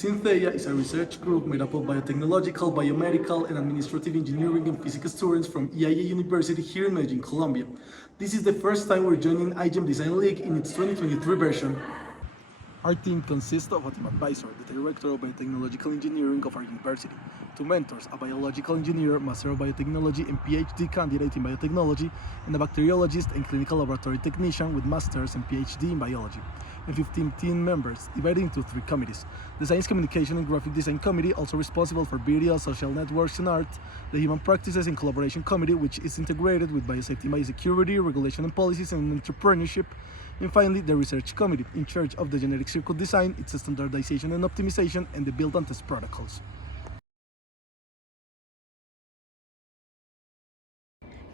SynthEIA is a research group made up of biotechnological, biomedical, and administrative engineering and physics students from EIA University here in Medellin, Colombia. This is the first time we're joining iGEM Design League in its 2023 version. Our team consists of a team advisor, the director of biotechnological engineering of our university, two mentors, a biological engineer, master of biotechnology and PhD candidate in biotechnology, and a bacteriologist and clinical laboratory technician with masters and PhD in biology, and 15 team members, divided into 3 committees. The Science Communication and Graphic Design Committee, also responsible for video, social networks, and art, the Human Practices and Collaboration Committee, which is integrated with biosafety, biosecurity, regulation and policies, and entrepreneurship, and finally, the Research Committee, in charge of the generic circuit design, its standardization and optimization, and the build and test protocols.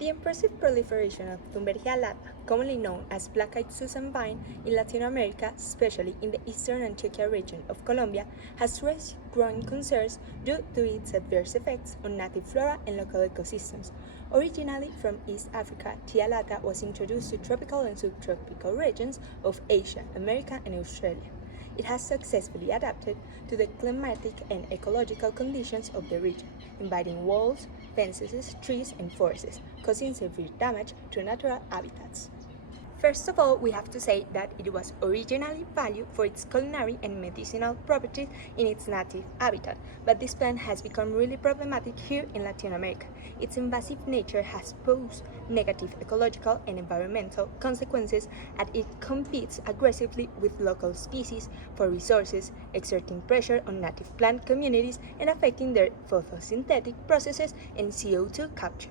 The impressive proliferation of Thunbergia lata, commonly known as black-eyed Susan vine, in Latin America, especially in the eastern Antioquia region of Colombia, has raised growing concerns due to its adverse effects on native flora and local ecosystems. Originally from East Africa, Thia lata was introduced to tropical and subtropical regions of Asia, America, and Australia. It has successfully adapted to the climatic and ecological conditions of the region, invading walls, fences, trees, and forests, causing severe damage to natural habitats. First of all, we have to say that it was originally valued for its culinary and medicinal properties in its native habitat, but this plant has become really problematic here in Latin America. Its invasive nature has posed negative ecological and environmental consequences as it competes aggressively with local species for resources, exerting pressure on native plant communities and affecting their photosynthetic processes and CO2 capture.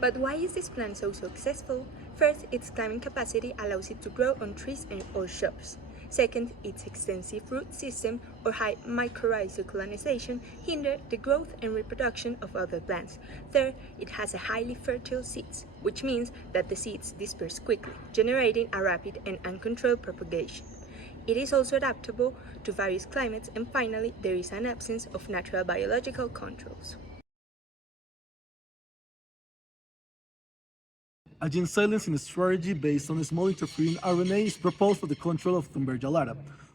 But why is this plant so successful? First, its climbing capacity allows it to grow on trees or shrubs. Second, its extensive root system or high mycorrhizal colonization hinder the growth and reproduction of other plants. Third, it has a highly fertile seeds, which means that the seeds disperse quickly, generating a rapid and uncontrolled propagation. It is also adaptable to various climates, and finally, there is an absence of natural biological controls. A gene silencing strategy based on a small interfering RNA is proposed for the control of Thunbergia lata,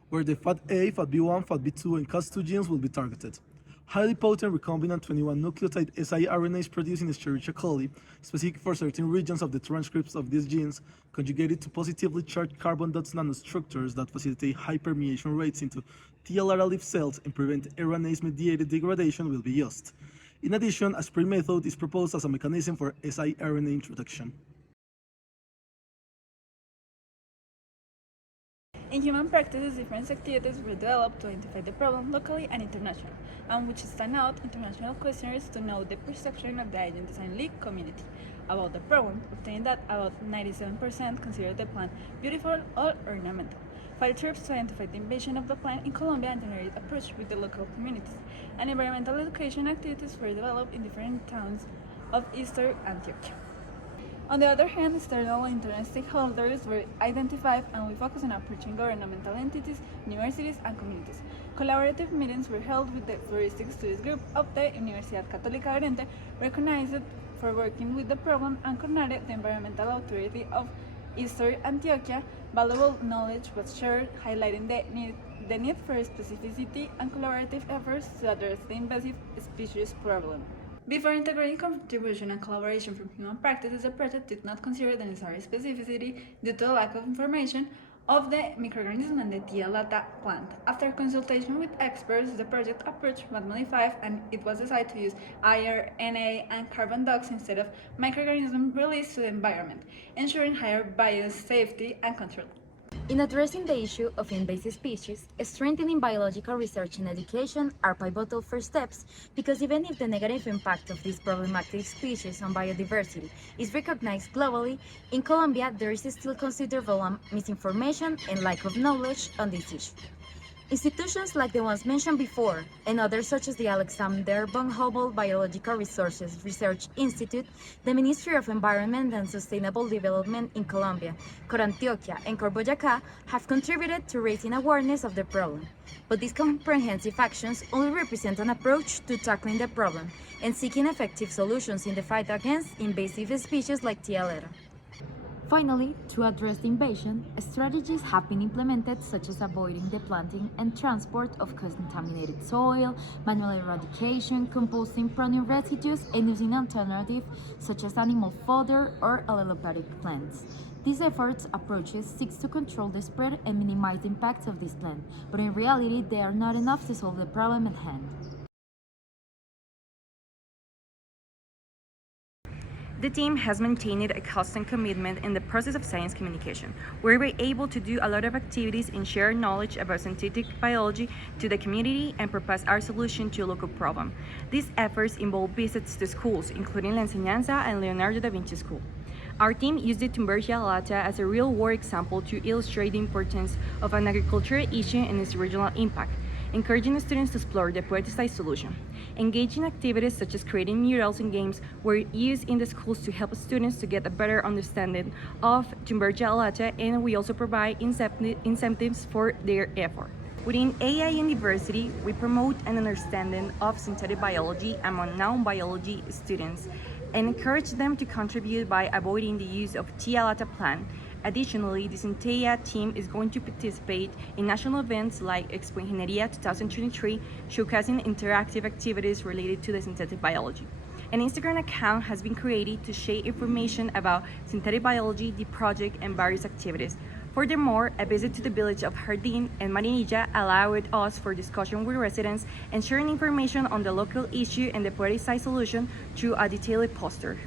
where the FAT-A, FAT-B1, FAT-B2, and Cas2 genes will be targeted. Highly potent recombinant 21 nucleotide siRNAs produced in Escherichia coli, specific for certain regions of the transcripts of these genes, conjugated to positively charged carbon dots nanostructures that facilitate high permeation rates into T lata leaf cells and prevent RNase-mediated degradation will be used. In addition, a spray method is proposed as a mechanism for siRNA introduction. In human practices, different activities were developed to identify the problem locally and internationally, and which stand out international questionnaires to know the perception of the iGEM Design League community about the problem, obtaining that about 97% consider the plant beautiful or ornamental. Field trips to identify the invasion of the plant in Colombia and generate approach with the local communities, and environmental education activities were developed in different towns of eastern Antioquia. On the other hand, external and internal stakeholders were identified, and we focused on approaching governmental entities, universities, and communities. Collaborative meetings were held with the Floristic Studies Group of the Universidad Católica de Oriente, recognized for working with the problem, and CONARE, the Environmental Authority of Eastern Antioquia. Valuable knowledge was shared, highlighting the need for specificity and collaborative efforts to address the invasive species problem. Before integrating contribution and collaboration from human practices, the project did not consider the necessary specificity due to the lack of information of the microorganism and the Thia lata plant. After consultation with experts, the project approach was modified, and it was decided to use RNA and carbon ducts instead of microorganisms released to the environment, ensuring higher biosafety and control. In addressing the issue of invasive species, strengthening biological research and education are pivotal first steps, because even if the negative impact of these problematic species on biodiversity is recognized globally, in Colombia there is still considerable misinformation and lack of knowledge on this issue. Institutions like the ones mentioned before, and others such as the Alexander von Humboldt Biological Resources Research Institute, the Ministry of Environment and Sustainable Development in Colombia, Corantioquia, and Corboyacá have contributed to raising awareness of the problem. But these comprehensive actions only represent an approach to tackling the problem and seeking effective solutions in the fight against invasive species like Thia lata. Finally, to address the invasion, strategies have been implemented such as avoiding the planting and transport of contaminated soil, manual eradication, composting prone residues, and using alternatives such as animal fodder or allelopathic plants. These efforts approaches seeks to control the spread and minimize the impacts of this plant, but in reality they are not enough to solve the problem at hand. The team has maintained a constant commitment in the process of science communication. We were able to do a lot of activities and share knowledge about synthetic biology to the community and propose our solution to a local problem. These efforts involve visits to schools, including La Enseñanza and Leonardo da Vinci School. Our team used the Tumbergia lata as a real-world example to illustrate the importance of an agricultural issue and its regional impact, encouraging the students to explore the poeticized solution. Engaging activities such as creating murals and games were used in the schools to help students to get a better understanding of Tumbergia lata, and we also provide incentives for their effort. Within AI University, we promote an understanding of synthetic biology among non-biology students and encourage them to contribute by avoiding the use of tea lata plant. Additionally, the SynthEIA team is going to participate in national events like Expo Ingeniería 2023, showcasing interactive activities related to the synthetic biology. An Instagram account has been created to share information about synthetic biology, the project, and various activities. Furthermore, a visit to the village of Jardín and Marinilla allowed us for discussion with residents and sharing information on the local issue and the poeticized solution through a detailed poster.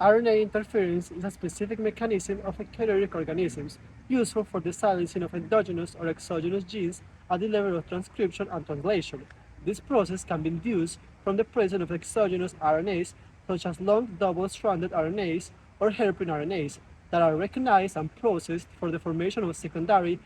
RNA interference is a specific mechanism of eukaryotic organisms useful for the silencing of endogenous or exogenous genes at the level of transcription and translation. This process can be induced from the presence of exogenous RNAs such as long double-stranded RNAs or hairpin RNAs that are recognized and processed for the formation of secondary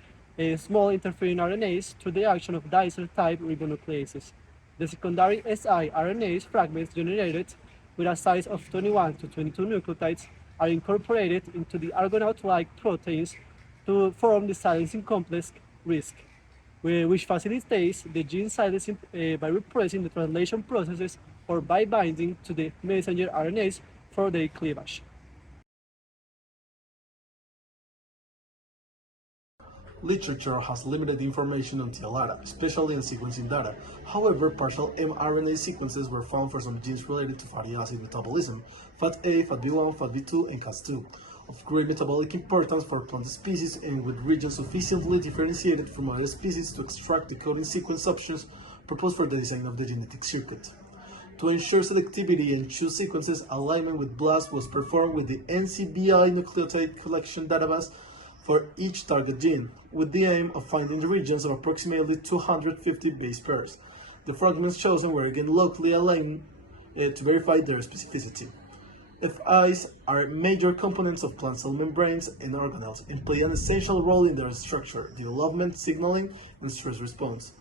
small interfering RNAs through the action of dicer-type ribonucleases. The secondary siRNAs fragments generated with a size of 21 to 22 nucleotides are incorporated into the Argonaut-like proteins to form the silencing complex RISC, which facilitates the gene silencing by repressing the translation processes or by binding to the messenger RNAs for their cleavage. Literature has limited information on T-LATA, especially in sequencing data. However, partial mRNA sequences were found for some genes related to fatty acid metabolism, FAT-A, FAT-B1, FAT-B2, and Cas2, of great metabolic importance for plant species and with regions sufficiently differentiated from other species to extract the coding sequence options proposed for the design of the genetic circuit. To ensure selectivity and choose sequences, alignment with BLAST was performed with the NCBI nucleotide collection database for each target gene, with the aim of finding regions of approximately 250 base pairs. The fragments chosen were again locally aligned to verify their specificity. FIs are major components of plant cell membranes and organelles and play an essential role in their structure, development, signaling, and stress response.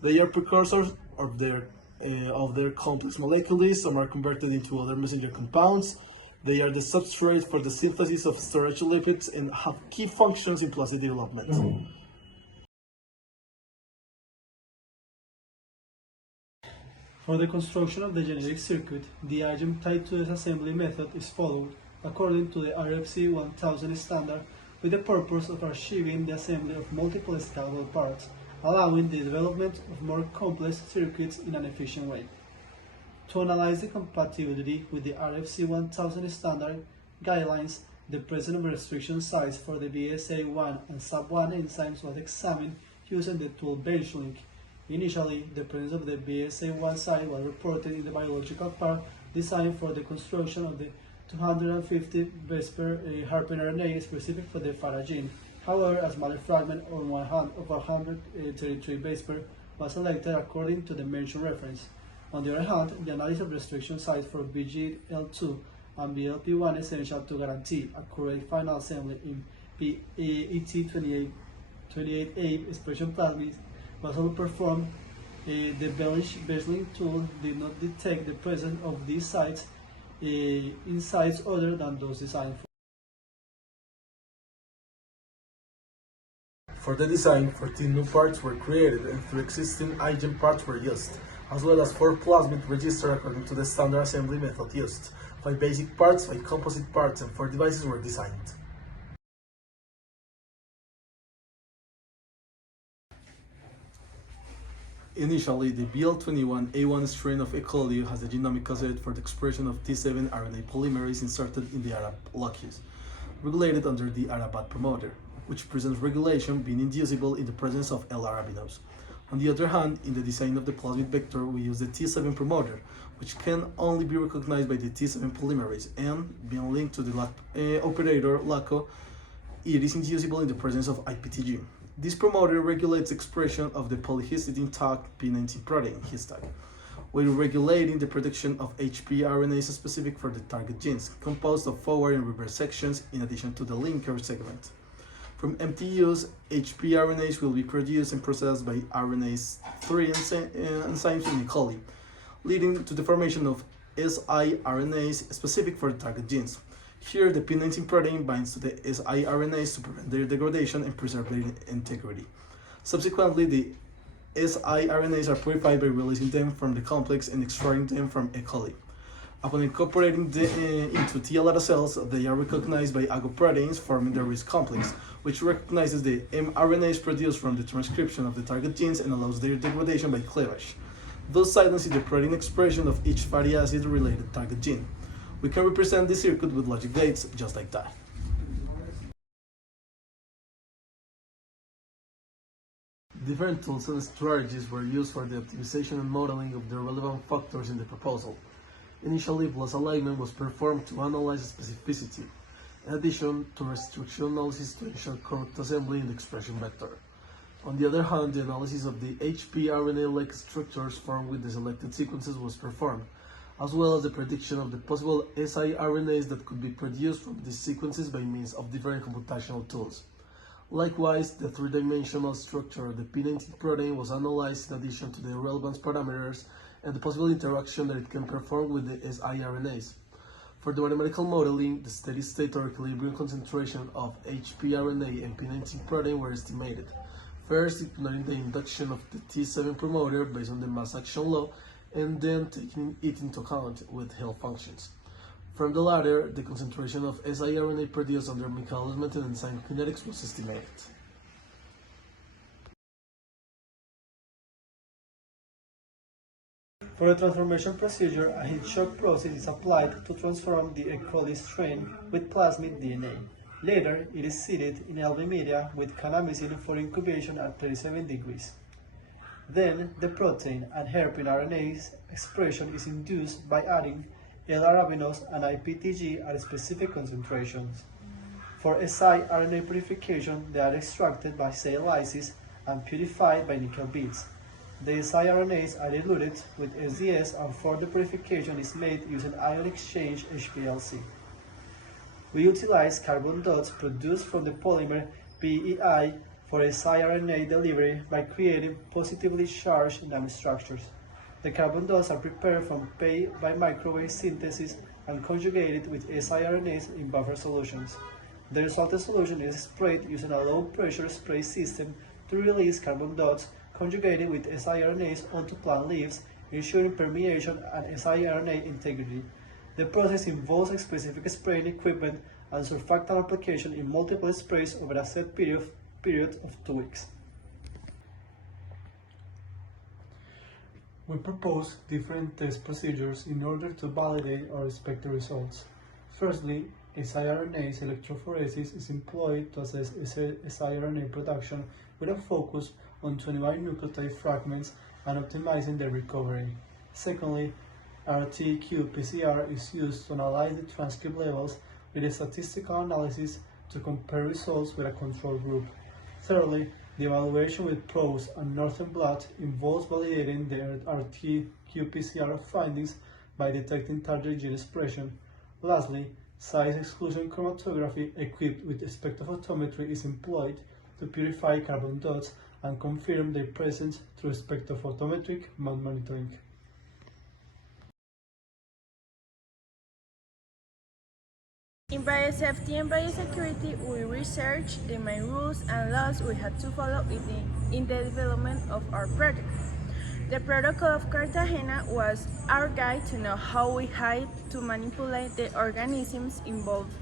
They are precursors of their complex molecules. Some are converted into other messenger compounds. They are the substrate for the synthesis of storage lipids and have key functions in plastic development. For the construction of the genetic circuit, the IgM type 2 disassembly method is followed according to the RFC 1000 standard with the purpose of achieving the assembly of multiple scalable parts, allowing the development of more complex circuits in an efficient way. To analyze the compatibility with the RFC 1000 standard guidelines, the presence of restriction sites for the BSA1 and SAP1 enzymes was examined using the tool BenchLink. Initially, the presence of the BSA1 site was reported in the biological part designed for the construction of the 250 base pair hairpin RNA specific for the FATA gene. However, a smaller fragment of 133 base pair was selected according to the mentioned reference. On the other hand, the analysis of restriction sites for BGL2 and BLP1 is essential to guarantee accurate final assembly in ET28A expression plasmids was also performed. The BenchLink tool did not detect the presence of these sites in sites other than those designed for. For the design, 14 new parts were created and 3 existing IgM parts were used. as well as 4 plasmid registered according to the standard assembly method used. 5 basic parts, 5 composite parts, and 4 devices were designed. Initially, the BL21A1 strain of E. coli has a genomic cassette for the expression of T7 RNA polymerase inserted in the Arab locus, regulated under the Arabat promoter, which presents regulation being inducible in the presence of L-arabinose. On the other hand, in the design of the plasmid vector, we use the T7 promoter, which can only be recognized by the T7 polymerase, and being linked to the operator LACO, it is inducible in the presence of IPTG. This promoter regulates expression of the polyhistidine tag P19 protein, histag, while regulating the production of HP RNAs specific for the target genes, composed of forward and reverse sections in addition to the linker segment. From MTUs, HP RNAs will be produced and processed by RNase 3 enzymes in E. coli, leading to the formation of siRNAs specific for the target genes. Here, the P19 protein binds to the siRNAs to prevent their degradation and preserve their integrity. Subsequently, the siRNAs are purified by releasing them from the complex and extracting them from E. coli. Upon incorporating into T. elata cells, they are recognized by agoproteins forming the RISC complex, which recognizes the mRNAs produced from the transcription of the target genes and allows their degradation by cleavage, thus silencing the protein expression of each fatty acid-related target gene. We can represent this circuit with logic gates just like that. Different tools and strategies were used for the optimization and modeling of the relevant factors in the proposal. Initially, loss alignment was performed to analyze specificity, in addition to restriction analysis to ensure correct assembly in the expression vector. On the other hand, the analysis of the HP RNA-like structures formed with the selected sequences was performed, as well as the prediction of the possible siRNAs that could be produced from these sequences by means of different computational tools. Likewise, the three-dimensional structure of the P19 protein was analyzed in addition to the relevance parameters and the possible interaction that it can perform with the siRNAs. For the mathematical modeling, the steady-state or equilibrium concentration of HpRNA and P19 protein were estimated, first ignoring the induction of the T7 promoter based on the mass action law, and then taking it into account with Hill functions. From the latter, the concentration of siRNA produced under Michaelis-Menten enzyme kinetics was estimated. For the transformation procedure, a heat shock process is applied to transform the E. coli strain with plasmid DNA. Later, it is seeded in LV media with kanamycin for incubation at 37 degrees. Then, the protein and hairpin RNA's expression is induced by adding L-arabinose and IPTG at specific concentrations. For siRNA purification, they are extracted by cell lysis and purified by nickel beads. The siRNAs are diluted with SDS, and further purification is made using ion exchange HPLC. We utilize carbon dots produced from the polymer PEI for siRNA delivery by creating positively charged nanostructures. The carbon dots are prepared from PEI by microwave synthesis and conjugated with siRNAs in buffer solutions. The resulting solution is sprayed using a low-pressure spray system to release carbon dots conjugated with siRNAs onto plant leaves, ensuring permeation and siRNA integrity. The process involves a specific spraying equipment and surfactant application in multiple sprays over a set period of 2 weeks. We propose different test procedures in order to validate our expected results. Firstly, siRNase electrophoresis is employed to assess siRNA production with a focus on 21 nucleotide fragments and optimizing their recovery. Secondly, RT-qPCR is used to analyze the transcript levels with a statistical analysis to compare results with a control group. Thirdly, the evaluation with PROS and Northern blot involves validating the RT-qPCR findings by detecting target gene expression. Lastly, size exclusion chromatography equipped with spectrophotometry is employed to purify carbon dots and confirm their presence through spectrophotometric monitoring. In biosafety and biosecurity, we researched the main rules and laws we had to follow in the development of our project. The Protocol of Cartagena was our guide to know how we had to manipulate the organisms involved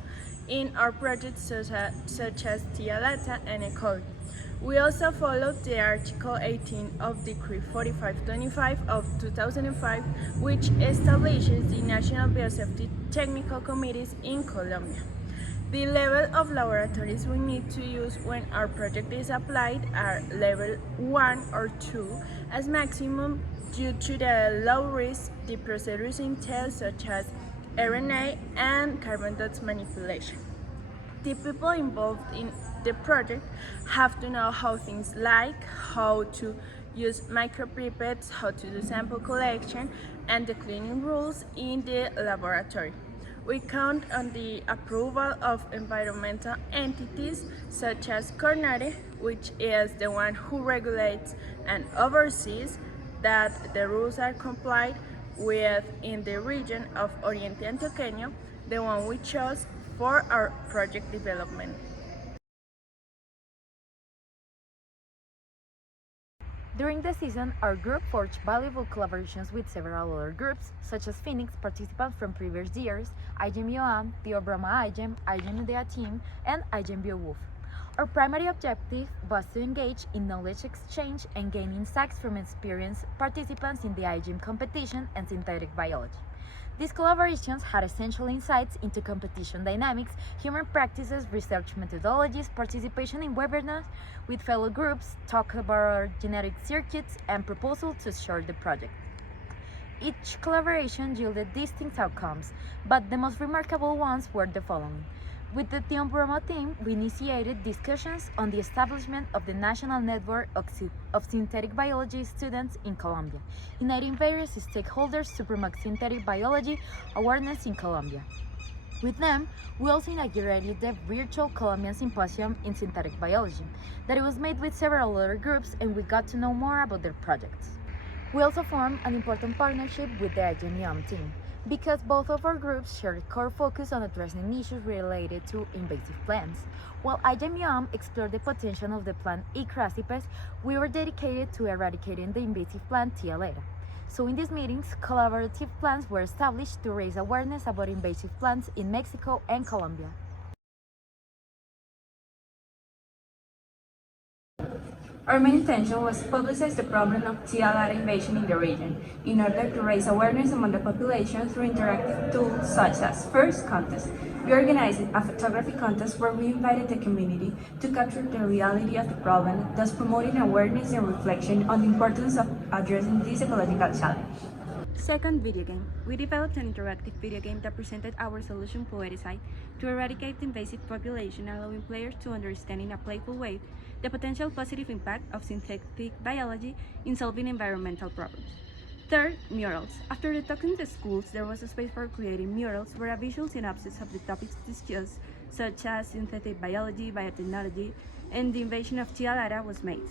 in our projects such as Tia Lata and ecology. We also followed the Article 18 of Decree 4525 of 2005, which establishes the National Biosafety Technical Committees in Colombia. The level of laboratories we need to use when our project is applied are level 1 or 2 as maximum due to the low risk the procedures entail such as RNA and carbon dots manipulation. The people involved in the project have to know how things like, how to use micropipettes, how to do sample collection, and the cleaning rules in the laboratory. We count on the approval of environmental entities such as CORNARE, which is the one who regulates and oversees that the rules are complied with in the region of Oriente Antioqueño, the one we chose for our project development. During the season, our group forged valuable collaborations with several other groups, such as Phoenix participants from previous years, IGEM UAM, Tio Broma IGEM, IGEM UDEA team, and IGEM BioWolf. Our primary objective was to engage in knowledge exchange and gain insights from experienced participants in the IGEM competition and synthetic biology. These collaborations had essential insights into competition dynamics, human practices, research methodologies, participation in webinars with fellow groups, talk about our genetic circuits, and proposals to share the project. Each collaboration yielded distinct outcomes, but the most remarkable ones were the following. With the Tion Bromo team, we initiated discussions on the establishment of the National Network of Synthetic Biology Students in Colombia, uniting various stakeholders to promote synthetic biology awareness in Colombia. With them, we also inaugurated the virtual Colombian Symposium in Synthetic Biology, that it was made with several other groups, and we got to know more about their projects. We also formed an important partnership with the IGEM team, because both of our groups shared a core focus on addressing issues related to invasive plants. While IGEM explored the potential of the plant Icrasipes, we were dedicated to eradicating the invasive plant Tia Lata. So in these meetings, collaborative plans were established to raise awareness about invasive plants in Mexico and Colombia. Our main intention was to publicize the problem of Tia Lata invasion in the region, in order to raise awareness among the population through interactive tools such as first contest. We organized a photography contest where we invited the community to capture the reality of the problem, thus promoting awareness and reflection on the importance of addressing this ecological challenge. Second, video game. We developed an interactive video game that presented our solution poeticized to eradicate the invasive population, allowing players to understand in a playful way the potential positive impact of synthetic biology in solving environmental problems. Third, murals. After the talk in the schools, there was a space for creating murals where a visual synopsis of the topics discussed, such as synthetic biology, biotechnology, and the invasion of Tia Lata was made.